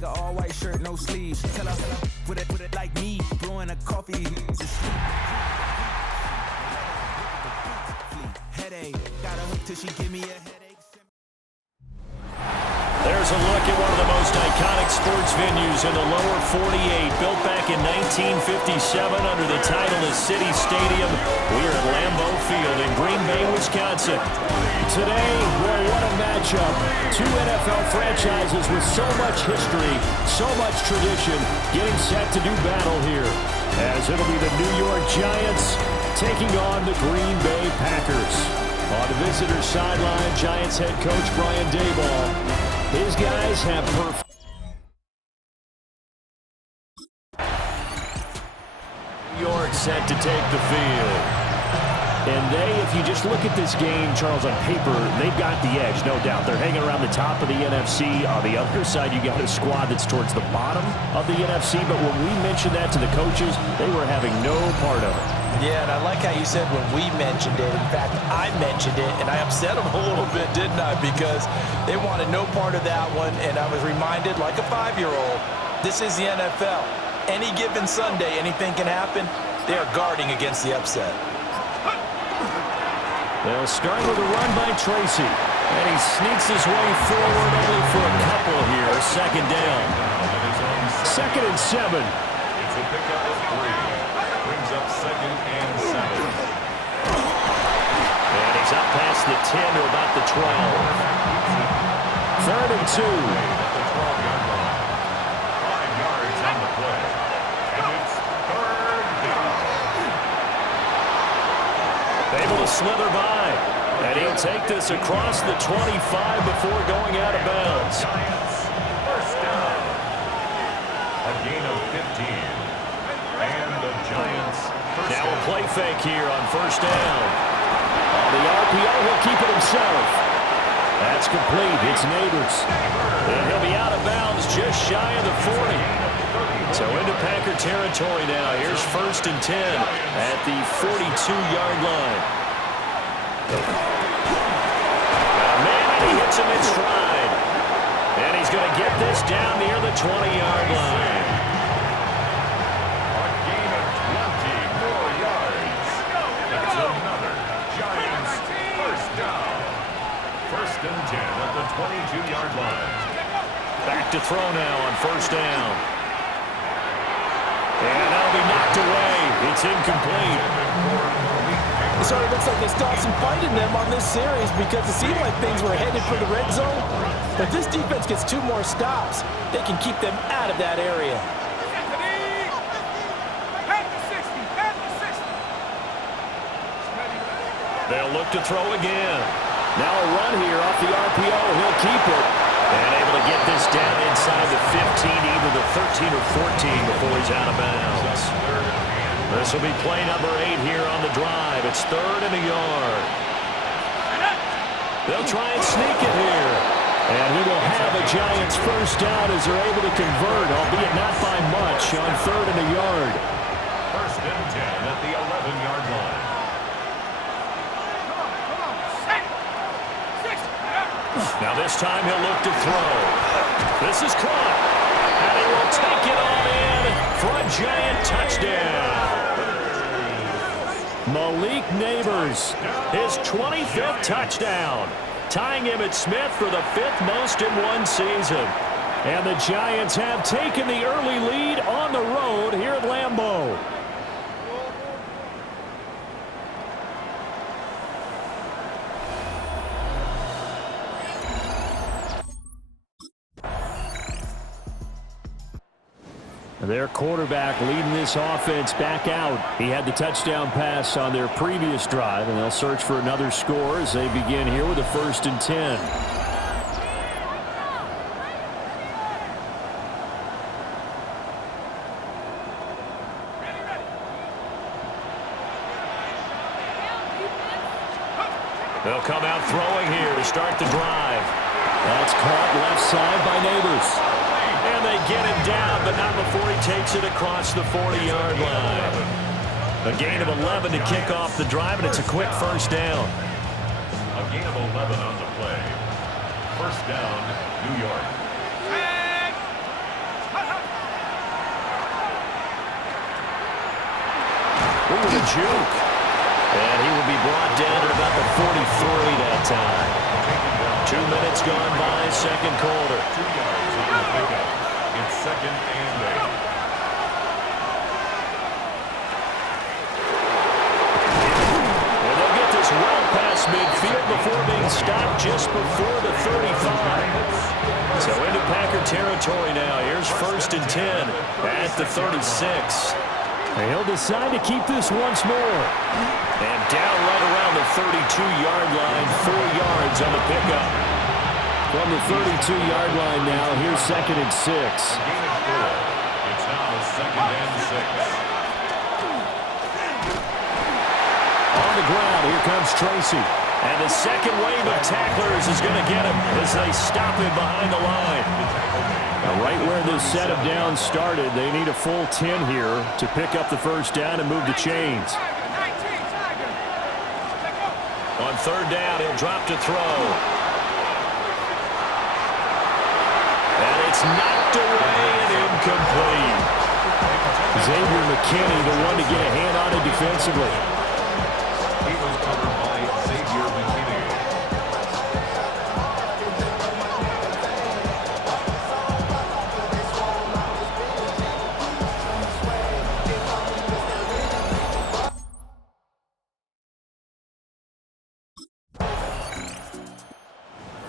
like an all-white shirt, no sleeves. Tell her with it like me, blowing a coffee. Headache, got a hook till she give me a headache. There's a look at one of the most iconic sports venues in the lower 48, built back in 1957 under the title of City Stadium. We're at Lambeau Field in Green Bay, Wisconsin. Today, well, what a matchup. Two NFL franchises with so much history, so much tradition, getting set to do battle here. As it'll be the New York Giants taking on the Green Bay Packers. On the visitor sideline, Giants head coach Brian Daboll. His guys have perfect. New York set to take the field. And if you just look at this game, Charles, on paper, they've got the edge, no doubt. They're hanging around the top of the NFC. On the other side, you got a squad that's towards the bottom of the NFC. But when we mentioned that to the coaches, they were having no part of it. Yeah, and I like how you said when we mentioned it. In fact, I mentioned it, and I upset them a little bit, didn't I? Because they wanted no part of that one, and I was reminded, like a 5-year-old, this is the NFL. Any given Sunday, anything can happen. They are guarding against the upset. They'll start with a run by Tracy, and he sneaks his way forward only for a couple here. Second down. 2nd and 7. It's a pickup of 3. Brings up 2nd and 7. And he's up past the 10 to about the 12. 3rd and 2. At the 12-yard line. 5 yards on the play. And it's 3rd down. Able to slither by. And he'll take this across the 25 before going out of bounds. Giants, first down. A gain of 15. And the Giants first Now down. a play fake here on first down. On the RPO, he'll keep it himself. That's complete. It's Neighbors. And he'll be out of bounds just shy of the 40. So into Packer territory now. Here's 1st and 10 at the 42-yard line. Man, he hits him in stride. And he's going to get this down near the 20-yard line. A gain of 20 more yards. That's another Giants first down. 1st and 10 at the 22-yard line. Back to throw now on first down. And that'll be knocked away. It's incomplete. So it looks like they stopped some fight in them on this series because it seemed like things were headed for the red zone. But if this defense gets 2 more stops, they can keep them out of that area. They'll look to throw again. Now a run here off the RPO. He'll keep it. And able to get this down inside the 15, either the 13 or 14 before he's out of bounds. This will be play number 8 here on the drive. It's 3rd and a yard. They'll try and sneak it here. And he will have a Giants first down as they're able to convert, albeit not by much, on 3rd and a yard. 1st and 10 at the 11-yard line. Now this time he'll look to throw. This is caught. And he will take it all in for a Giant touchdown. Malik Neighbors, his 25th touchdown, tying him at Smith for the 5th most in one season. And the Giants have taken the early lead on the road here at Lambeau. Their quarterback leading this offense back out. He had the touchdown pass on their previous drive, and they'll search for another score as they begin here with a 1st and 10. They'll come out throwing here to start the drive. That's caught left side by Neighbors. And they get him down, but not before he takes it across the 40-yard line. A gain of 11 to kick off the drive, and it's a quick first down. A gain of 11 on the play. First down, New York. with a juke. And he will be brought down at about the 43 that time. 2 minutes gone by, second quarter. 2 yards on the pickup. It's second and 8. And they'll get this well past midfield before being stopped just before the 35. So into Packer territory now. Here's first and 10 at the 36. And he'll decide to keep this once more. And down right around the 32-yard line, 4 yards on the pickup. From the 32-yard line now, here's second and 6. Gain of 4. It's now second and 6. On the ground, here comes Tracy. And the second wave of tacklers is going to get him as they stop him behind the line. Now, right where this set of downs started, they need a full 10 here to pick up the first down and move the chains. On third down, he'll drop to throw. And it's knocked away and incomplete. Xavier McKinney, the one to get a hand on it defensively. He was covered by Xavier McKinney.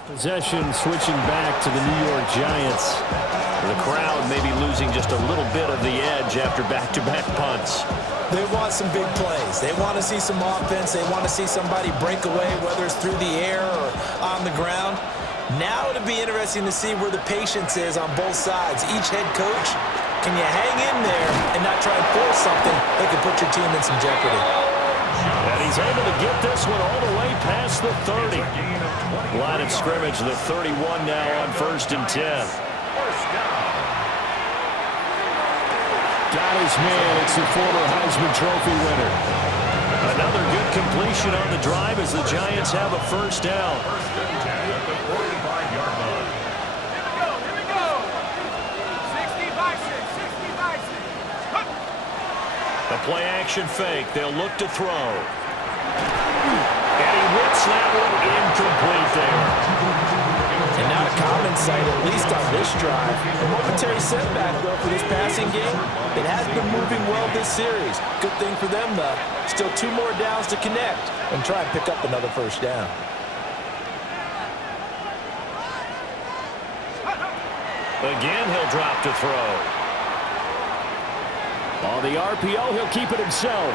Possession switching back to the New York Giants. The crowd may be losing just a little bit of the edge after back-to-back punts. They want some big plays. They want to see some offense. They want to see somebody break away, whether it's through the air or on the ground. Now it'll be interesting to see where the patience is on both sides. Each head coach, can you hang in there and not try and force something that could put your team in some jeopardy? And he's able to get this one all the way past the 30. Line of scrimmage, the 31 now on first and 10. Got his man. It's the former Heisman Trophy winner. Another good completion on the drive as the Giants have a first down. First and 10 at the 45-yard line. Here we go. 60 by 6. A play-action fake. They'll look to throw. And he whips that one incomplete there. And not a common sight, at least on this drive. A momentary setback, though, for this passing game. It has been moving well this series. Good thing for them, though. Still 2 more downs to connect and try and pick up another first down. Again, he'll drop to throw. On the RPO, he'll keep it himself.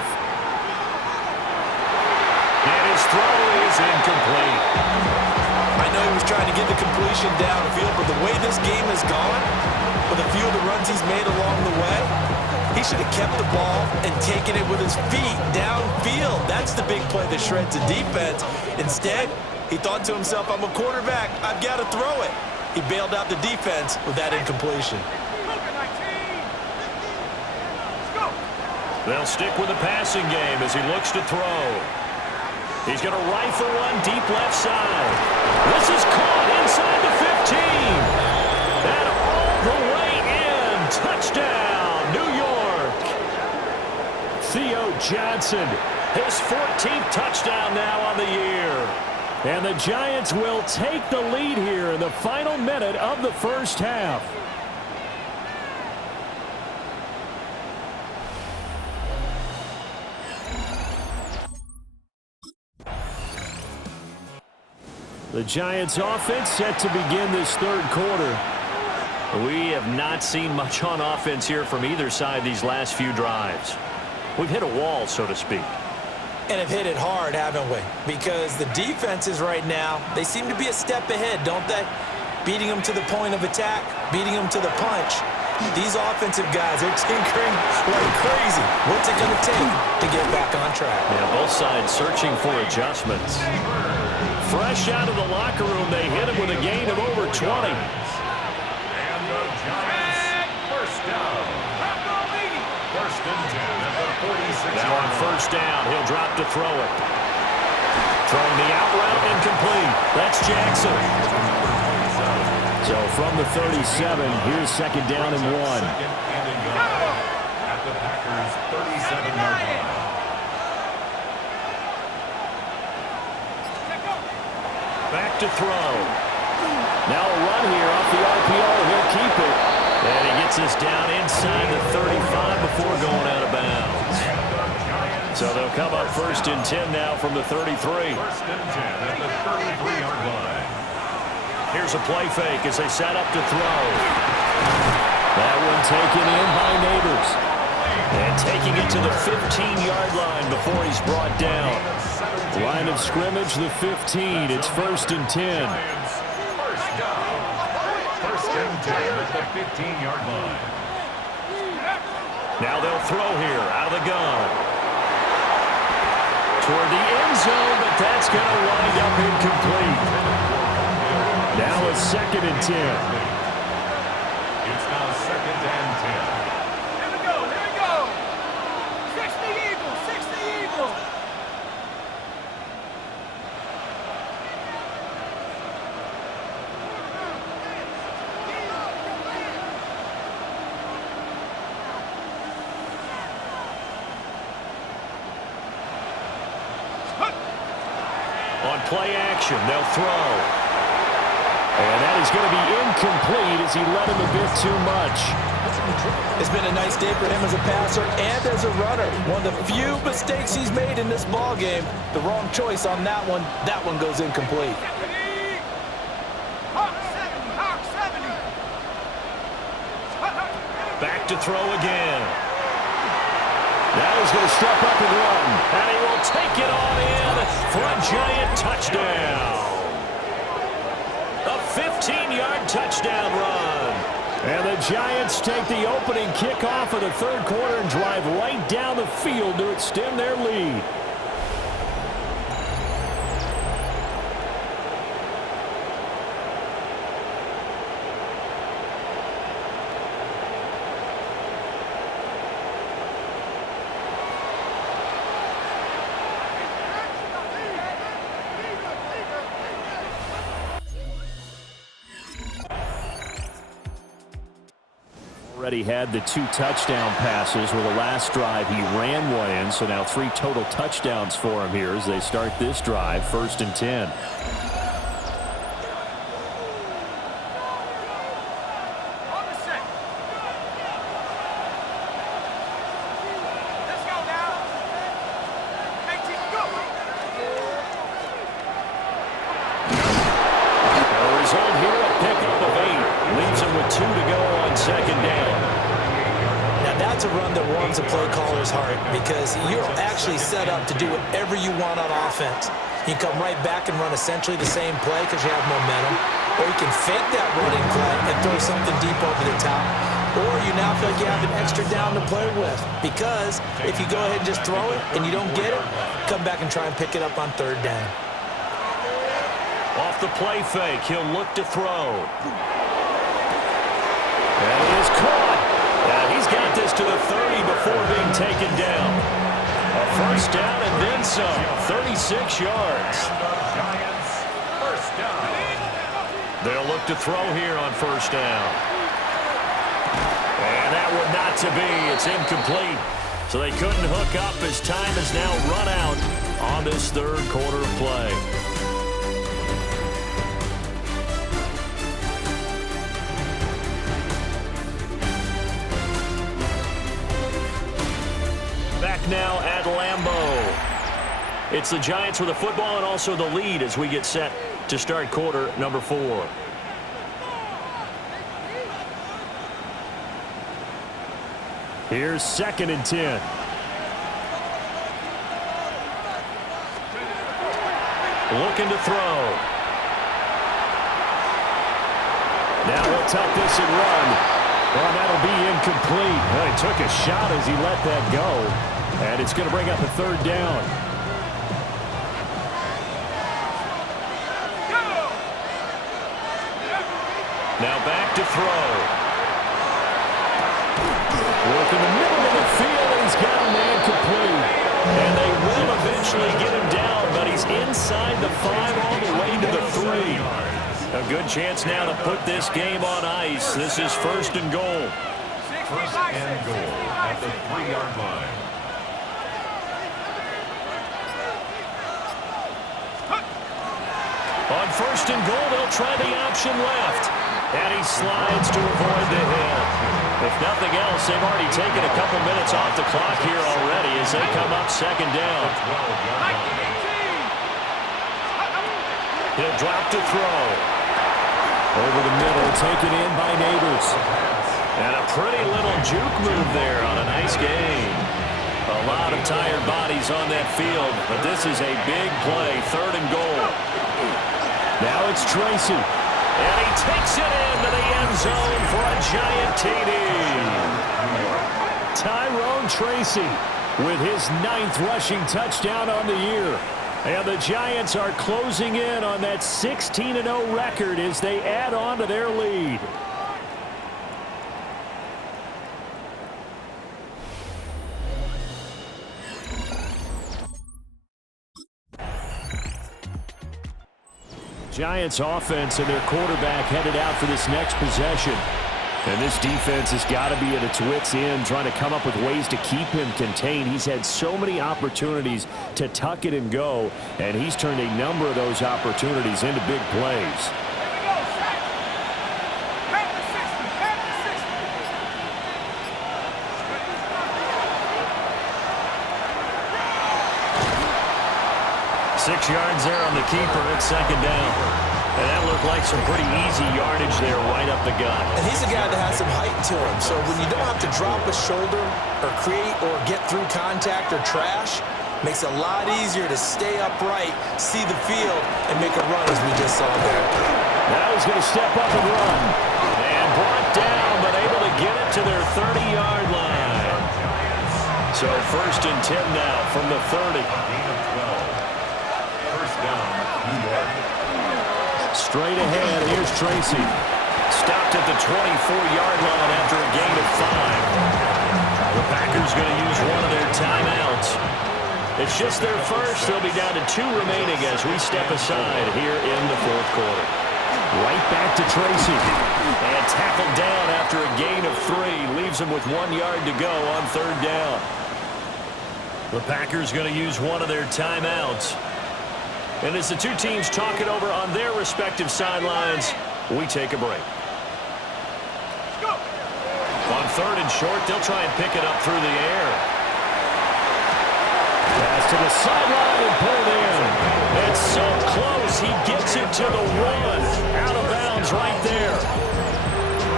And his throw is incomplete. I know he was trying to get the completion downfield, but the way this game has gone, with a few of the runs he's made along the way, he should have kept the ball and taken it with his feet downfield. That's the big play that shreds the defense. Instead, he thought to himself, I'm a quarterback. I've got to throw it. He bailed out the defense with that incompletion. They'll stick with the passing game as he looks to throw. He's going to rifle one deep left side. This is caught inside the 15. And all the way in. Touchdown, New York. Theo Johnson. His 14th touchdown now on the year. And the Giants will take the lead here in the final minute of the first half. The Giants offense set to begin this third quarter. We have not seen much on offense here from either side these last few drives. We've hit a wall, so to speak. And have hit it hard, haven't we? Because the defenses right now, they seem to be a step ahead, don't they? Beating them to the point of attack, beating them to the punch. These offensive guys are tinkering like crazy. What's it going to take to get back on track? Yeah, both sides searching for adjustments. Fresh out of the locker room, they hit him with a gain of over 20. And the Giants first down. First and 10 at the 46. Now on first down, he'll drop to throw it. Throwing the out route incomplete. That's Jackson. So from the 37, here's second down and 1. Second and a yard at the Packers' 37-yard line. to throw. Now a run here off the RPO. He'll keep it. And he gets us down inside the 35 before going out of bounds. So they'll come up 1st and 10 now from the 33. 1st and 10 at the 33-yard line. Here's a play fake as they set up to throw. That one taken in by Neighbors. And taking it to the 15-yard line before he's brought down. Line of scrimmage, the 15. It's 1st and 10. First down. 1st and 10 at the 15-yard line. Now they'll throw here out of the gun. Toward the end zone, but that's going to wind up incomplete. Now a 2nd and 10. It's now 2nd and 10. Here we go, here we go. 60 Eagles, 60 Eagles. On play action, they'll throw. And that is going to be incomplete as he led him a bit too much. It's been a nice day for him as a passer and as a runner. One of the few mistakes he's made in this ball game. The wrong choice on that one. That one goes incomplete. Hawk 70, Hawk 70. Back to throw again. Now he's going to step up and run. And he will take it on in for a giant touchdown. A 15-yard touchdown run. And the Giants take the opening kickoff of the 3rd quarter and drive right down the field to extend their lead. Already had the 2 touchdown passes where the last drive he ran one in, so now 3 total touchdowns for him here as they start this drive, 1st and 10. On the set. Let's go now. 18, go. The result here, a pickup of 8. Leaves him with 2 to go on 2nd down. Now that's a run that warms the play caller's heart because you're actually set up to do whatever you want on offense. You can come right back and run essentially the same play because you have momentum, or you can fake that running play and throw something deep over the top, or you now feel like you have an extra down to play with because if you go ahead and just throw it and you don't get it, come back and try and pick it up on 3rd down. Off the play fake, he'll look to throw. And it is caught. Now he's got this to the 30 before being taken down. A 1st down and then some. 36 yards. Giants, 1st down. They'll look to throw here on 1st down. And that one not to be. It's incomplete. So they couldn't hook up as time has now run out on this 3rd quarter of play. Back now at Lambeau. It's the Giants with the football and also the lead as we get set to start quarter number 4. Here's 2nd and 10. Looking to throw. Now he'll tuck this and run. Well, that'll be incomplete. Well, he took a shot as he let that go. And it's going to bring up a 3rd down. Now back to throw. Work in the middle of the field, and he's got a man complete. And they will eventually get him down, but he's inside the 5 all the way to the 3. A good chance now to put this game on ice. This is 1st and goal. 1st and goal at the 3-yard line. On first and goal, they'll try the option left. And he slides to avoid the hit. If nothing else, they've already taken a couple minutes off the clock here already as they come up second down. He'll drop to throw. Over the middle, taken in by Neighbors. And a pretty little juke move there on a nice gain. A lot of tired bodies on that field, but this is a big play, third and goal. Now it's Tracy. And he takes it into the end zone for a giant TD. Tyrone Tracy with his 9th rushing touchdown on the year. And the Giants are closing in on that 16-0 record as they add on to their lead. Giants offense and their quarterback headed out for this next possession. And this defense has got to be at its wits' end, trying to come up with ways to keep him contained. He's had so many opportunities to tuck it and go, and he's turned a number of those opportunities into big plays. Back to 60, back to 60. 6 yards there on the keeper at second down. And that looked like some pretty easy yardage there right up the gut. And he's a guy that has some height to him. So when you don't have to drop a shoulder or create or get through contact or trash, makes it a lot easier to stay upright, see the field, and make a run as we just saw there. Now he's going to step up and run. And brought down, but able to get it to their 30-yard line. So first and 10 now from the 30. First down, New York. Straight ahead, here's Tracy. Stopped at the 24-yard line after a gain of 5. The Packers going to use one of their timeouts. It's just their first. They'll be down to 2 remaining as we step aside here in the fourth quarter. Right back to Tracy. And tackled down after a gain of 3. Leaves him with 1 yard to go on third down. The Packers going to use one of their timeouts. And as the two teams talk it over on their respective sidelines, we take a break. Go. On third and short, they'll try and pick it up through the air. Pass to the sideline and pulled in. It's so close. He gets it to the 1. Out of bounds right there.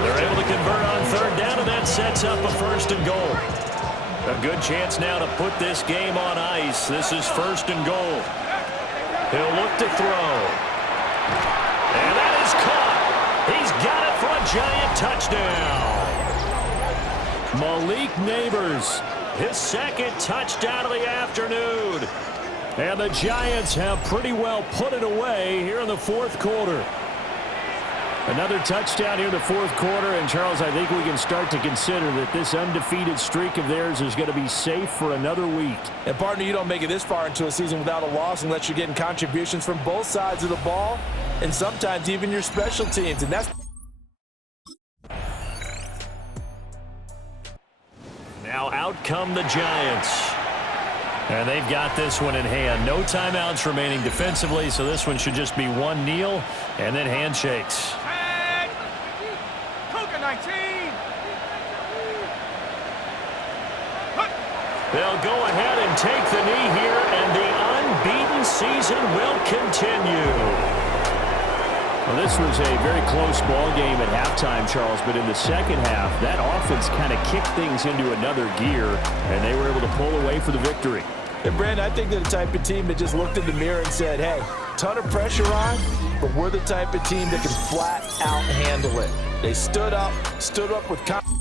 They're able to convert on third down, and that sets up a first and goal. A good chance now to put this game on ice. This is first and goal. He'll look to throw. And that is caught. He's got it for a giant touchdown. Malik Neighbors, His second touchdown of the afternoon. and the Giants have pretty well put it away here in the fourth quarter. Another touchdown here in the fourth quarter, and Charles, I think we can start to consider that this undefeated streak of theirs is going to be safe for another week. And partner, you don't make it this far into a season without a loss unless you're getting contributions from both sides of the ball and sometimes even your special teams. And that's now out come the Giants. And they've got this one in hand. No timeouts remaining defensively, so this one should just be one kneel and then handshakes. Tag. Cougar 19. They'll go ahead and take the knee here, and the unbeaten season will continue. Well, this was a very close ball game at halftime, Charles, but in the second half, that offense kind of kicked things into another gear, and they were able to pull away for the victory. And Brandon, I think they're the type of team that just looked in the mirror and said, hey, ton of pressure on, but we're the type of team that can flat out handle it. They stood up with confidence.